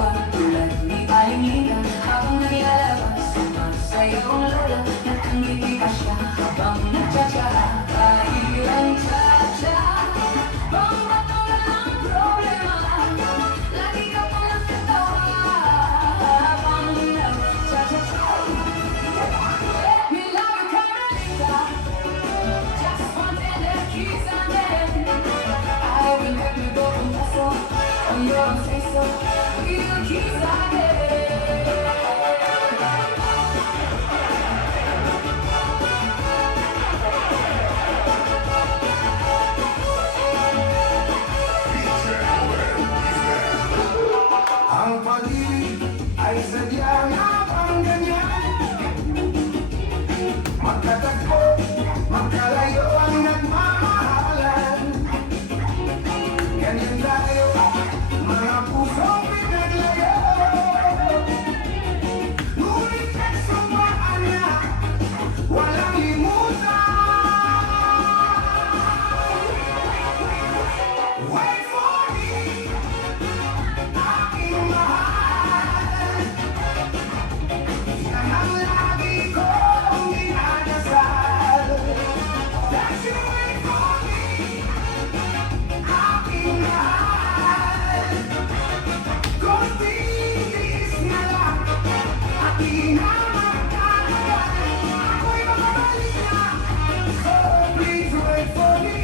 katuwa tulad ni Aling Lina. Habang naglalabas, sumasayaw ang lola. Natangiti pa siya habang nagtsatsaha. Kahilang tsatsa, bang bato na ang problema. Lagi ka pa nagtatawa habang nagtsatsa. We love you, Carmelita. Just one tender kiss and then I will let you go from the soul. On your own say so, give you a kiss again. Ang pag-ibig ay sadyang habang ganyan. Magkatagpo, magkalayo ang nagmamahalan. Ganyan tayo, mga pusong pinaglayo. Ngunit nagsumaan na, walang limutan. Wait for me, aking mahal. Yan ang lagi kong dinadasal. That you wait for me, aking mahal. Konting tiis na lang at di na magtatagal. Ako'y babalik na, so please wait for me.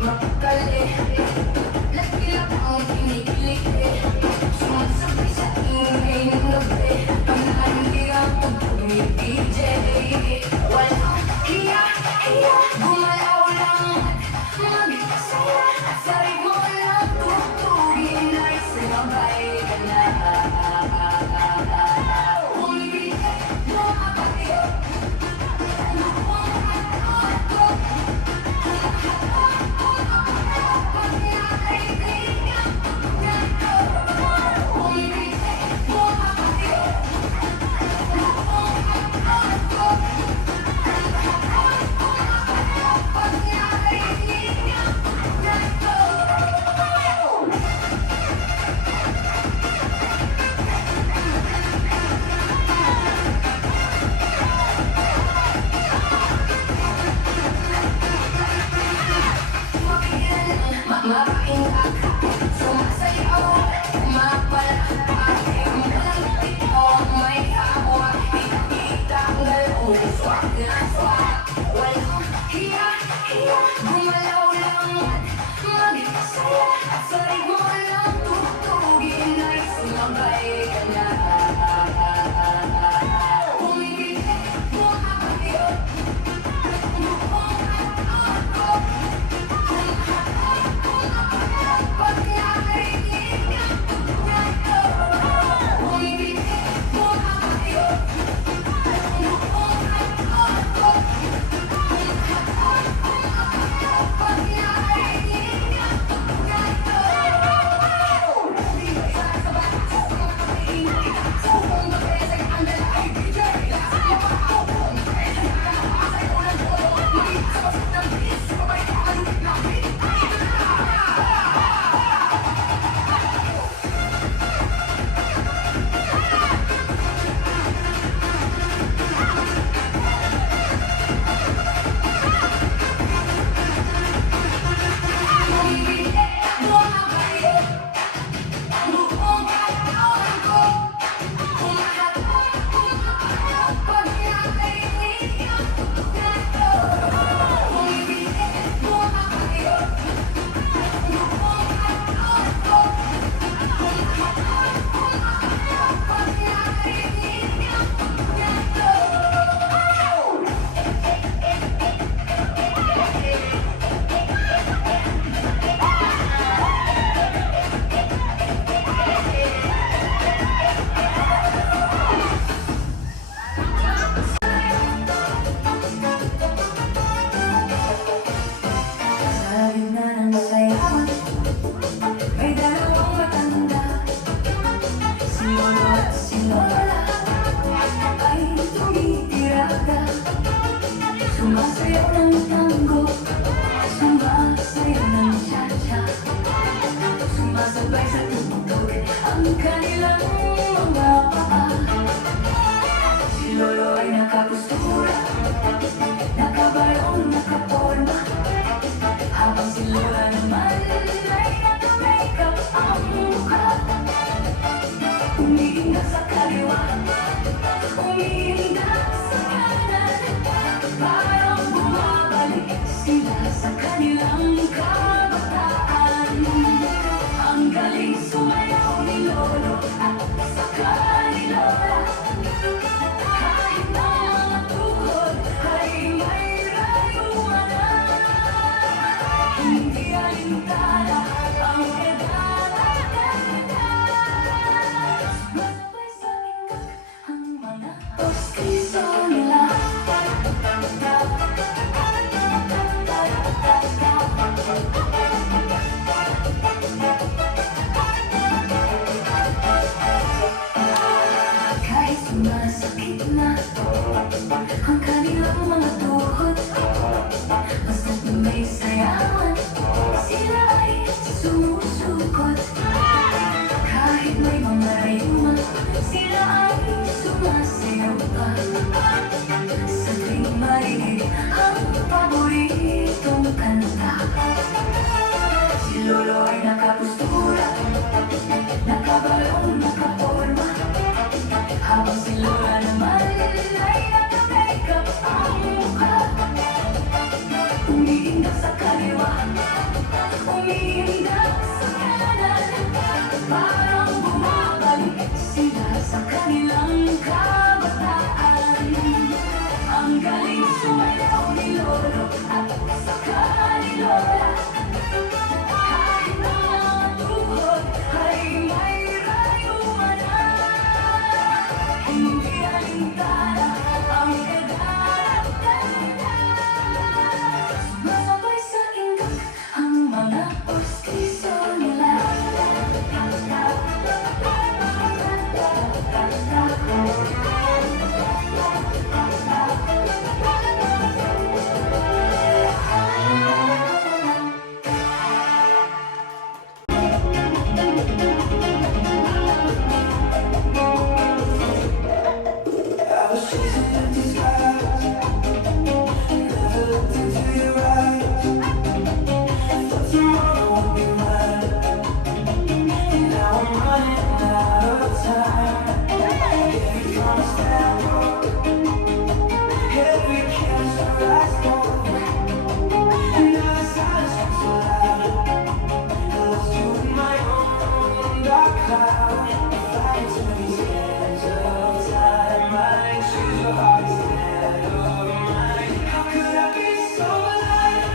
mapakali. Lagi lang ang kinikilig sumasabay sa ingay ng gabi. Panahandi ang pagtuloy DJ. Walang hiya, gumalaw lang at magsaya. Sa ritmo lang tutugin ay sumabay ka na. Umibig mo kapatid, lupong at ako. Pag nakaibigan ganito. Umibig mo kapatid, lupong at ako. Pag nakaibigan ganito. Mapain ka, sumasayaw, mapalakpak. Walang ito, may hawak, itanggal ang swak na swak. Walang hiya, gumalaw lang at magsaya. Sa ritmo lang tutugin ay sumabay ka na. Umibig mo kapatid, lupong at ako. Pag nakaibigan ganito. Umibig mo kapatid, lupong at ako. Pag nakaibigan ganito. Sasabay sa mga kaingin, sa buong gabi sa'y ang lalaki DJ. Lahat mo ako, sa'yo ng todo, mag-isabas ng bis, sabay ka alulit na beat. Umibig mo kapatid, lupong at ako. Umahat pag nakaibigan ganito. Umibig mo kapatid, lupong at ako. Pag nakaibigan ganito. Sa gitna ng sayawan, may dalawang matanda. Si Lolo at si Lola ay tumitiraga. Sumasayaw ng tango, sumasayaw ng cha-cha. Sumasabay sa tugtog ang kanilang mga paa. Si Lolo ay nakapostura, nakabalong, nakaporma. Habang si Lola naman ay naka-makeup ang mukha. Umiingat sa kaliwa, umiingat sa kanan. Parang bumabalik sila sa kanilang kabataan. Ang galing sumayaw ni Lolo at saka ni Lola. Kahit na mga tuhod ay may rayuan na. Hindi alintana ang edad-edad. Sumasabay sa inkak ang mga postiso nila. Kahit sumasakit na ang kanilang mga tuhod, basta't may sayawan, sila ay sumusukot. Kahit may mga rayuma, sila ay sumasayaw pa. Sa tuwing marinig ang paboritong kanta, si Lolo ay nakapostura, nakabalong, nakaporma. Habang si Lola naman ay naka-makeup ang mukha. Umiingat sa kaliwa, umiindak sa kanan. Parang bumabalik sila sa kanilang kabataan. Ang galing sumayaw ni Lolo at saka ni Lola. Kahit ang tuhod ay may rayuan na. Hindi alintana ang edad at tanda. Sumasabay sa indak ang mga postiso nila. I was chasing empty skies, never looked into your eyes. Thought tomorrow would be mine, and now I'm running out of time. Every promise that I broke, every kiss I spoke, and now the silence was so loud. I lost you in my own dark cloud. Flying to these hands of time, I choose your heart instead of mine. How could I be so blind?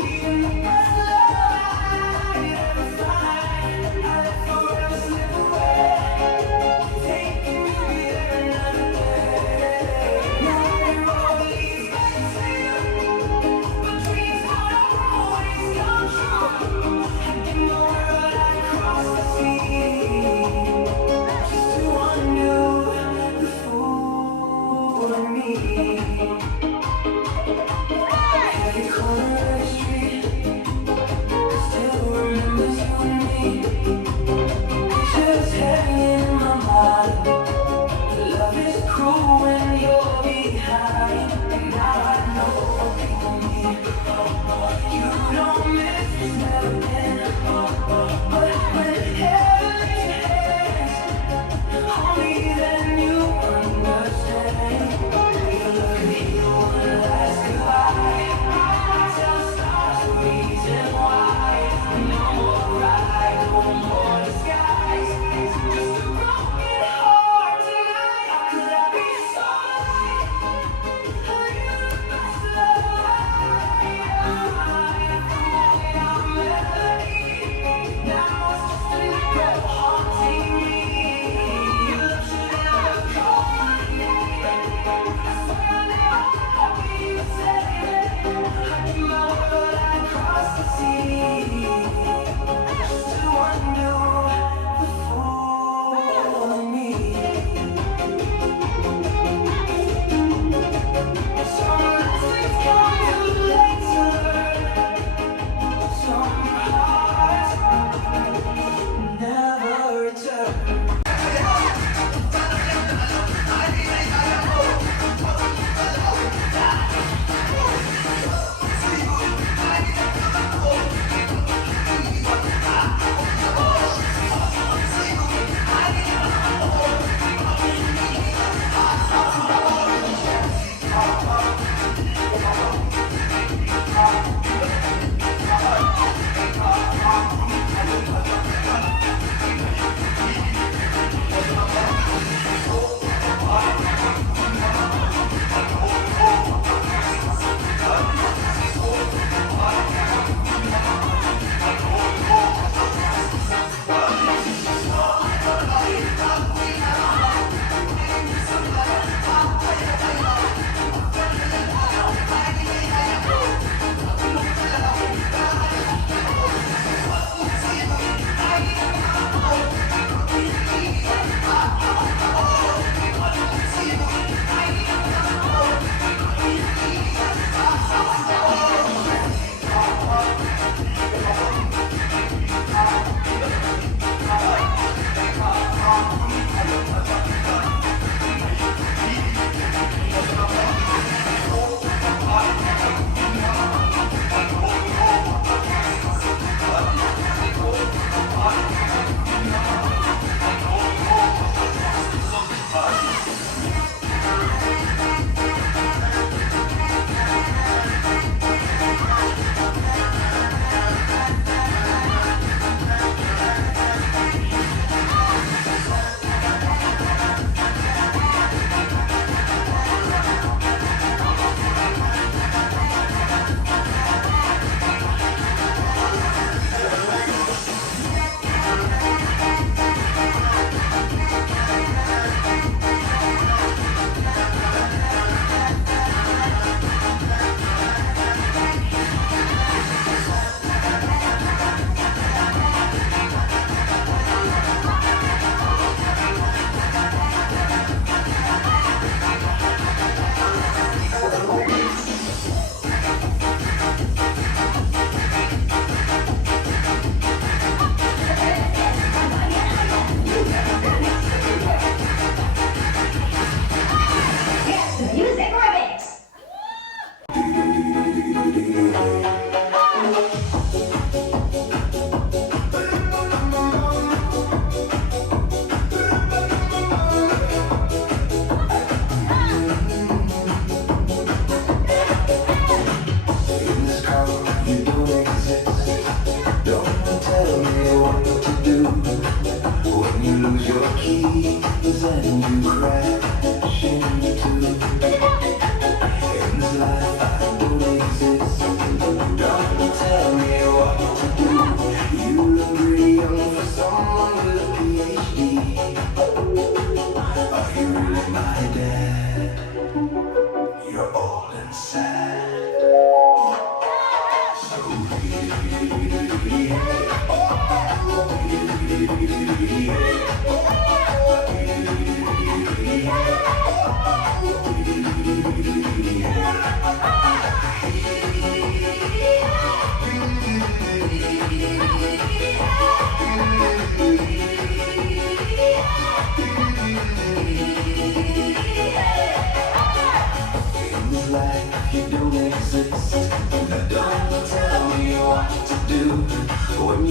Leaving the best love I'd ever find. I let forever slip away, taking you here another day. Now we're all these back to you, but dreams don't always come true. I'd give the world, I'd cross the sea, just to undo the fool in me. Every corner of the street still remembers you and me. Pictures heavy in my mind. Love is cruel when you're behind. And now I know what people mean. You don't miss, it's never been. But when heaven lays your hands on me, then you understand. You're lucky you wanna last goodbye. I tell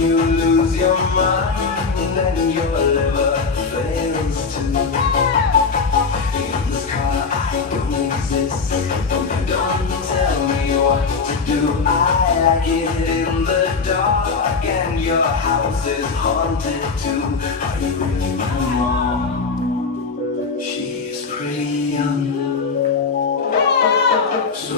you lose your mind and your liver fails too. In this car I don't exist. Don't tell me what to do. I get in the dark and your house is haunted too. Are you really my mom? She's pretty young. So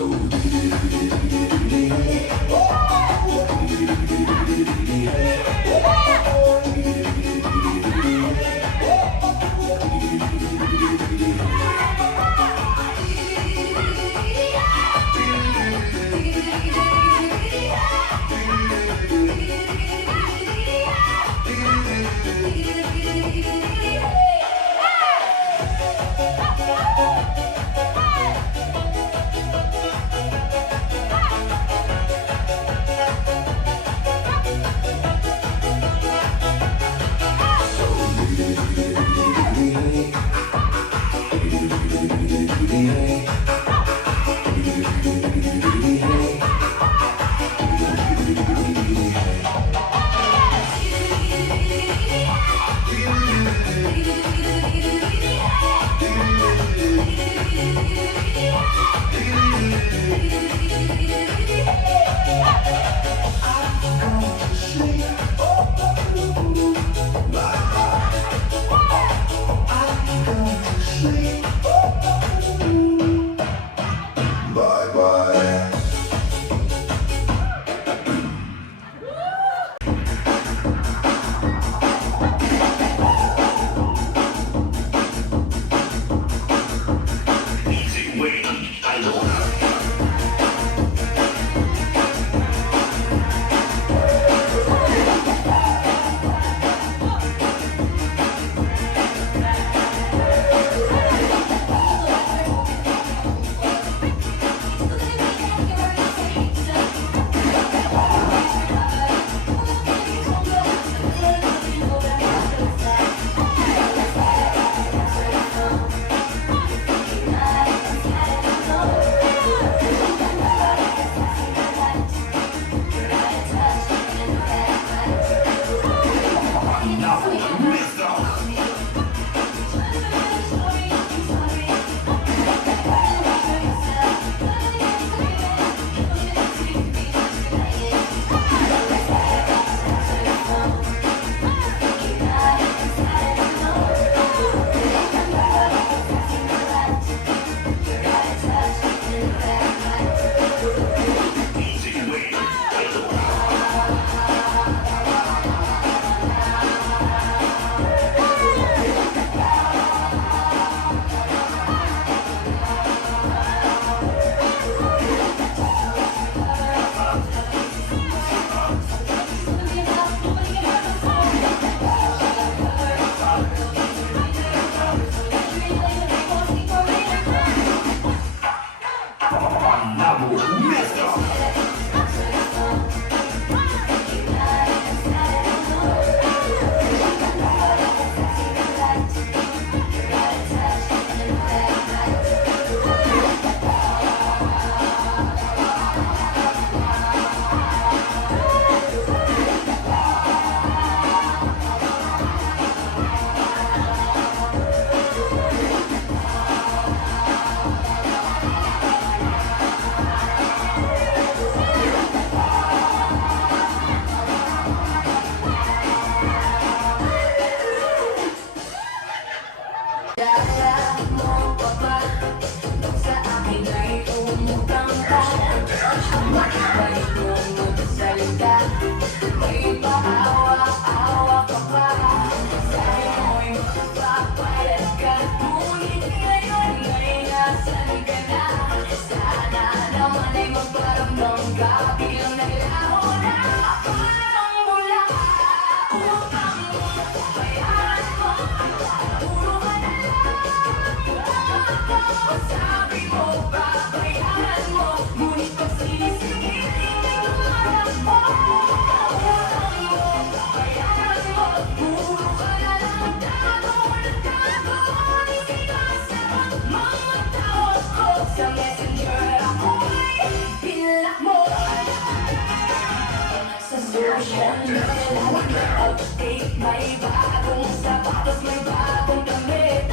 Update, may bagong sapatos, may bagong damit.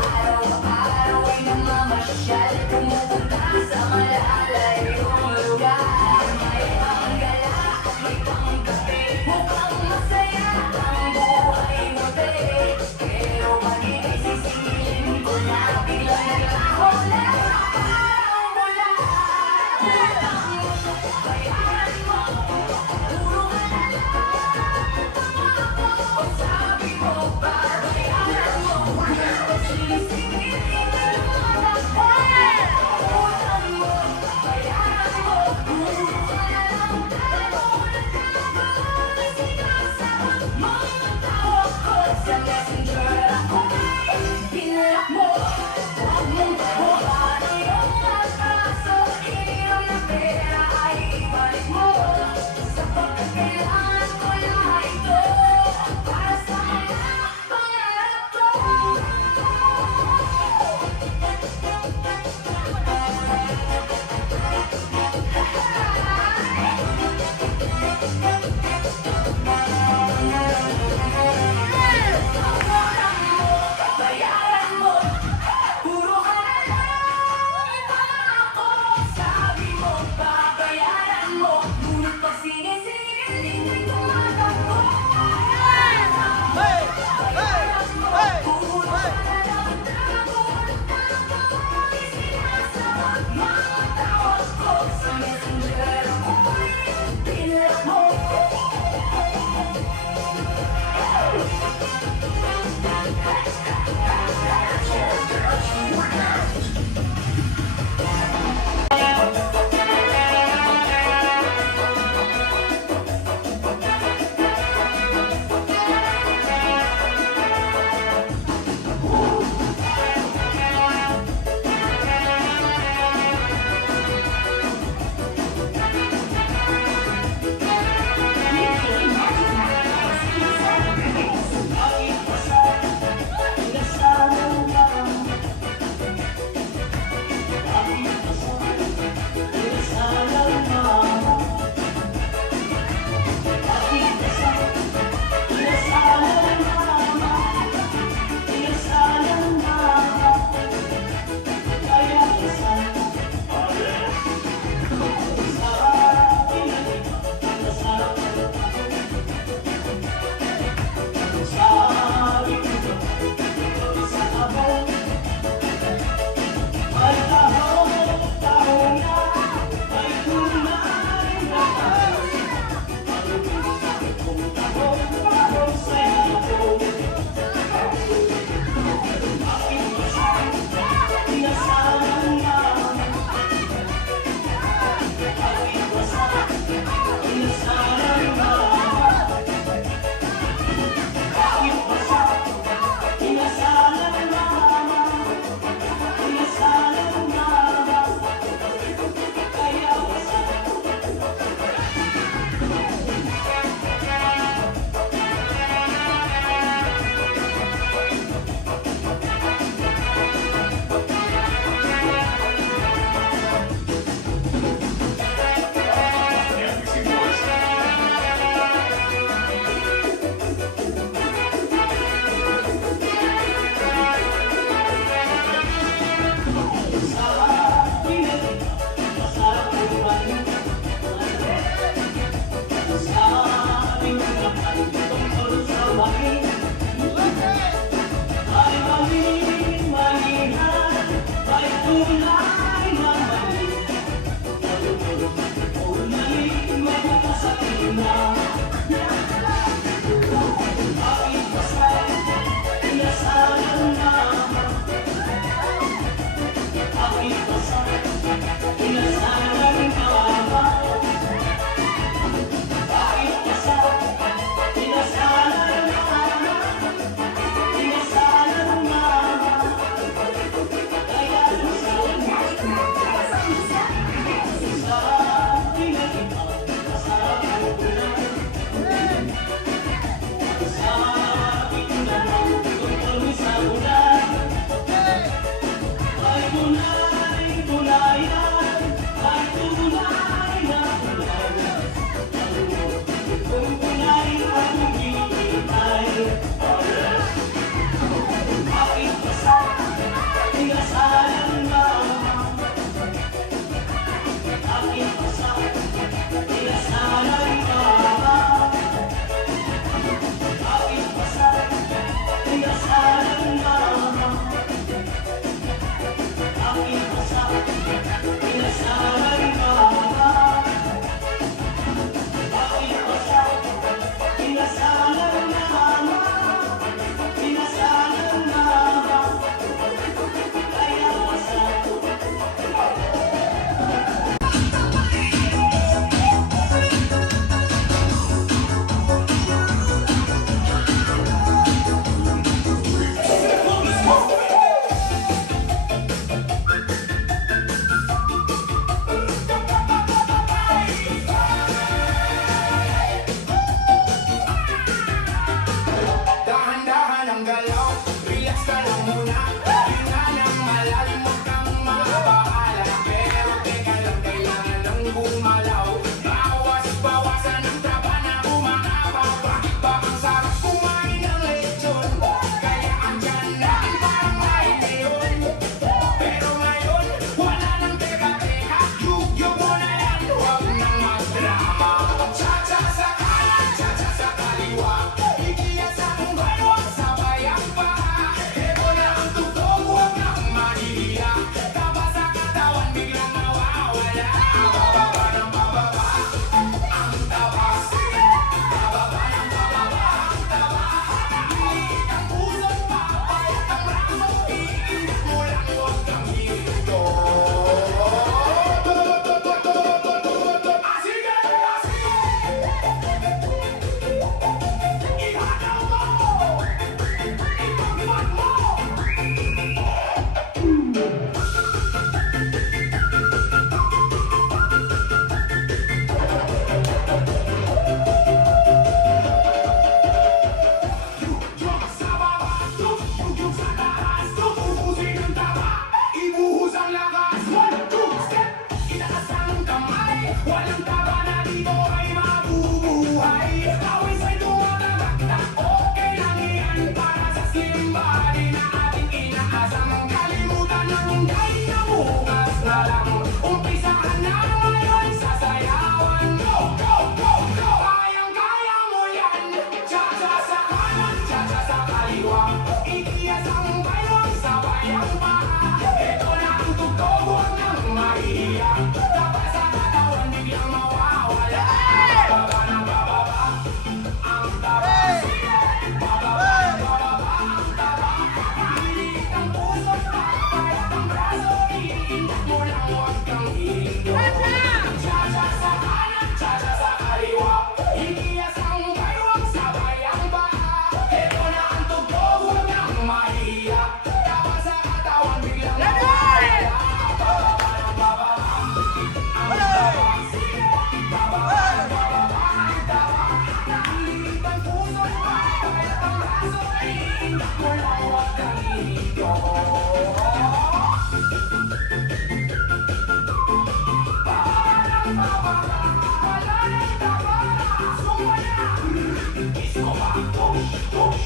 Araw-araw ay namamasyal, pumupunta sa malalayong lugar. May panggala at may pangkape, mukhang masaya ang buhay mo, te. Pero pag-ibig sisingilin ko na, biglang naglaho na parang mula. Utang mo, bayaran mo, puro ka na lang pangako. Sabi mo, babayaran mo, sisingilin ka naman ako. Utang mo, bayaran mo, puro ka na lang sinasabot mo ang tawag ko sa messenger. Ako ay pinalak mo, huwag mong buwan iyong atraso. Hiram na pera ay ibalik mo, sapagkat kailangan ko na ito para sa mga pangarap ko. Bayaran mo, puro ka na lang pangako. Sabi mo, babayaran mo, ngunit pag sinisilin ay tumatakbo. Bayaran mo, puro ka na lang sinasabot mo ang tawag ko sa messenger. Ako ay pinalak mo.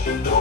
you know